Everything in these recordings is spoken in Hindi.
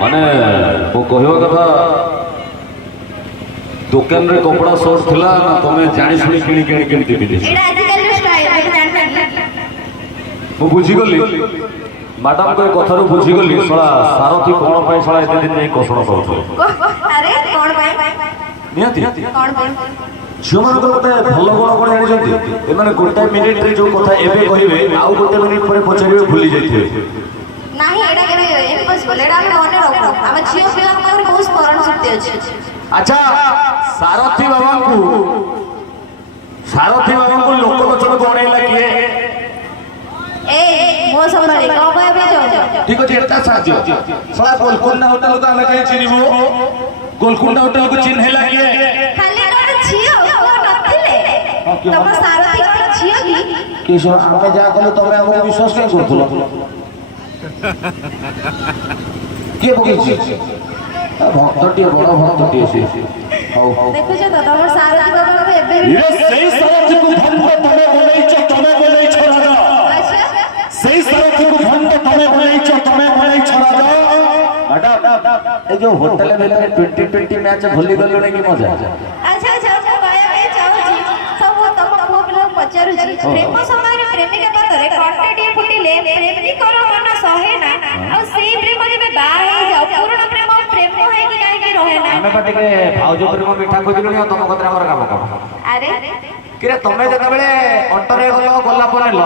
माने वो कहवा कथा दुकान रे कपड़ा सोर्स थिला ना तमे जानि सुनी किणी किणी किणी दिबि एडा आजकल रो स्टाइल देखि जानना मु बुझी गली मैडम को कथारु बुझी गली सला सारथी कोन पय सला एते दिन नै कोसण करथो अरे कोन पय नियति कोन पय झियो मान को गोटे भल गुण कोन जानि जंती ए माने गोटे मिनिट रे जो कथा एबे कहिबे आउ गोटे मिनिट परे पछारिबे भूली जाइथिबे नाही एडा केबे इम्पॉसिबल एडा हम मने रखो हम झियो पिला हमर बहुत स्मरण शक्ति अछि अच्छा सारथी बाबा को लोक लोचन कोणैला किए ए मो संभाली को कहबे जो ठीक अछि एटा साज्य सला गोलकुंडा होटल को हमें कहि चिनिबो गोलकुंडा होटल को चिन्हैला किए खाली न छियो को नथिले तम सारथी को छियो की कि सो हमें जा कहलो तमे हमर विश्वास के करथुलो के बगैछि भक्तटी बड़ भक्तटी से देखो जे दादा हमर सारथी बाबा को एबे ये सही सारथी को भंग तमे बोलै छ राजा अच्छा सही सारथी को भंग तमे बोलै छ राजा ए जो होटल में 2020 मैच भूली गलो कि मजा अच्छा अच्छा कहबे चाहू सब तम को लोग पचारु जी प्रेम समय रे प्रेमिका पतरे कॉन्टेटी फुटिले प्रेमी करो मन सहे ना और सेही प्रेम जेबे बाहे जाओ पूर्ण प्रेम प्रेम है कि काहे के रहे ना हमें बाटे के भाउज प्रेम मिठा खोजिलु नि तम कतरा हमर काम कर अरे किरे तमे जता बेले ऑटो रे गला पनेलो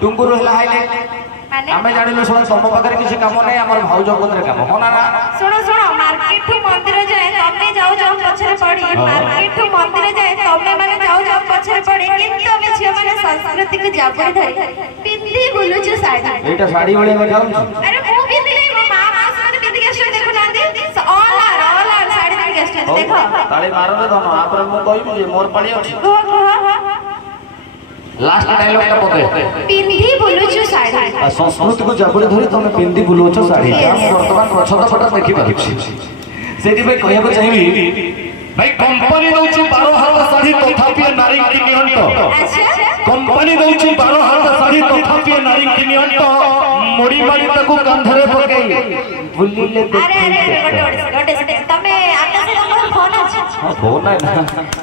टुंगुर हला हाइले माने हमें जानिलो सुन तम पाखरे किछि काम नै हमर भाउज कतरे काम होना ना सुनो सुनो मार्केट टू मंदिर जाए तमे जाओ पछरे पड़ी मार्केट टू मंदिर जाए तमे माने जाओ पछरे पड़ी किंतु हमें छियो माने संस्कृति के जाबड़ी धरी पिंदी बुलु छ साड़ी एटा साड़ी वाले में जाऊ अरे वो पिंदी नहीं वो मां मां पिंदी के स्टेज देखो ना दे ऑल आर साड़ी पिंदी के स्टेज देखो ताली मारो दे धनो आ पर मु कहबी जे मोर पाली अछि को लास्ट डायलॉग टा पते पिंदी बुलु छ साड़ी संस्कृति को जाबड़ी धरी तमे पिंदी बुलो छ साड़ी हम वर्तमान पछत पटा देखि पाछि सेति भाई कहया को चाहिबी भाई कंपनी दउछु 12 हाथ साड़ी तथापि नारी की निहंट अच्छा कंपनी दउछु 12 हाथ साड़ी तथापि नारी की निहंट मोड़ी मारी ताको कांधरे पकई बुल्लीले अरे अरे गोटे तमे आकाश नंबर फोन अछि हां फोन है ना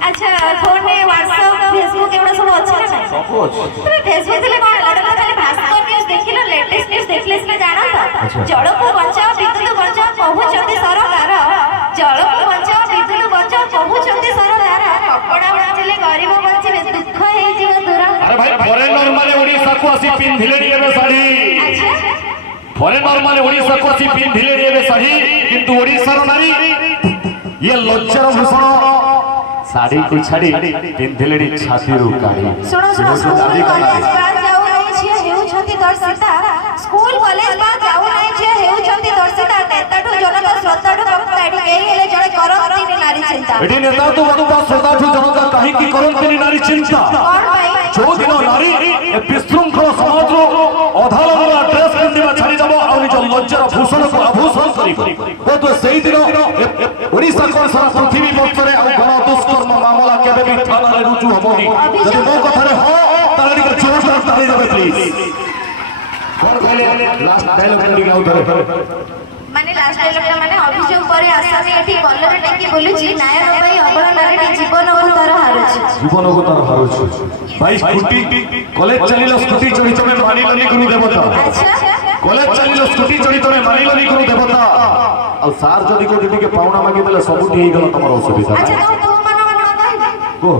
अच्छा फोन में व्हाट्सएप फेसबुक एवढा सब अछि ना सब अछि तुम फेसबुक दिले कोन लडा खाली भास्कर न्यूज़ देखिलो लेटेस्ट न्यूज़ देखले इसमें जाना था जड़ को बचाओ विद्युत बचाओ पहुंचते सरकार जड़ को बचाओ विद्युत बचाओ पहुंचते सरकार कपड़ा बचिले गरीब बचिले दुख हे जीव दूर अरे भाई फॉरेनर माने ओडिसा को आसी पिंधिले एबे साड़ी अच्छा फॉरेनर माने ओडिसा को आसी पिंधिले एबे साड़ी किंतु ओडिसा रो नारी ये लज्जार भूषण साड़ी को छाड़ी पिंधिलेडी छाती रो काड़ी सुनो सुनो स्कूल कॉलेज बात जाऊ नहीं छिए हेउ छथि दर्शिता स्कूल कॉलेज बात जाऊ नहीं छिए हेउ छथि दर्शिता नेताठु जनता श्रद्धाठु भक्ताठी एही हेले जणे करंतिनी नारी चिंता एठी नेता तो वक्ता श्रद्धाठु जनता काहे की करंतिनी नारी चिंता कोन भाई जो दिन नारी ए विशृंखल समाज रो अधालंगा ड्रेस पिंधिबा छाड़ी जबो आ निज लज्जार भूषण को आभूषण करी वो तो सही दिन ओडिसा को सारा पृथ्वी पक्षरे आ गण दुष्कर्म मामला केबे भी थाना रे रुजु होबोनी जदि मो कथा रे हो ताले के जोर से ताली देबे प्लीज और पहले लास्ट डायलॉग करी गाउ धरे माने लास्ट डायलॉग माने अभियोग करे आसामी एठी कलर टेकी बोलुची नायक भाई अबला नारी जीवन को तर हारुची जीवन को तर हारुची भाई स्कूटी कॉलेज चलिलो स्कूटी चढ़ी तमे मानिलनी गुरु देवता अच्छा कॉलेज चलिलो स्कूटी चढ़ी तमे मानिलनी गुरु देवता आ सार जदी को दीदी के पावना मागी देले सबुठी हे गेल तमरो असुविधा अच्छा तो मानव कहबे को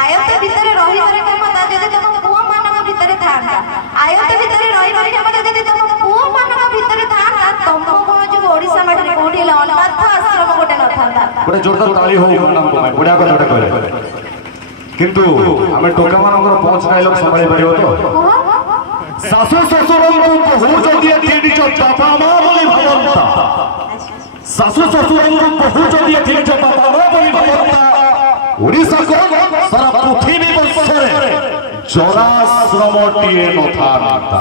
आयत भितरे रही रे क्षमता जदी तुम पुआ मानव भितरे थांता आयत भितरे रही रे क्षमता जदी तुम पुआ मानव भितरे थांता तुमको कोन जो ओडिसा माटे कोठी ले अनाथ आश्रम गोटे न थांता गोटे जोरदार ताली हो नाम को बुढ़ा को जोड़े करे किंतु हमें टोका मानकर पांच डायलॉग संभाली परियो तो सासु ससुरंकु बहु जदि एठी जो बापा मां बोली भवंता सासु ससुरंकु बहु जदि एठी जो बापा मां बोली भवंता ओडिसा को सारा पृथ्वी बसरे जराश्रमटिए नथा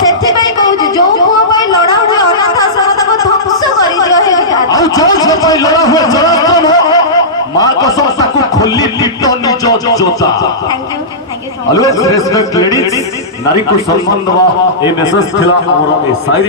सेथि भाई कहू जो पुआ भाई लड़ा हुए अनाथ आश्रम तक ध्वंस करी दियो हे आ जो जो भाई लड़ा हुए जराश्रम मां कसम ताकू खोली लिप्त निज जोता thank you so much always respect ladies नारी को सम्मान दवा ए मेसेज थिला और ए शायरी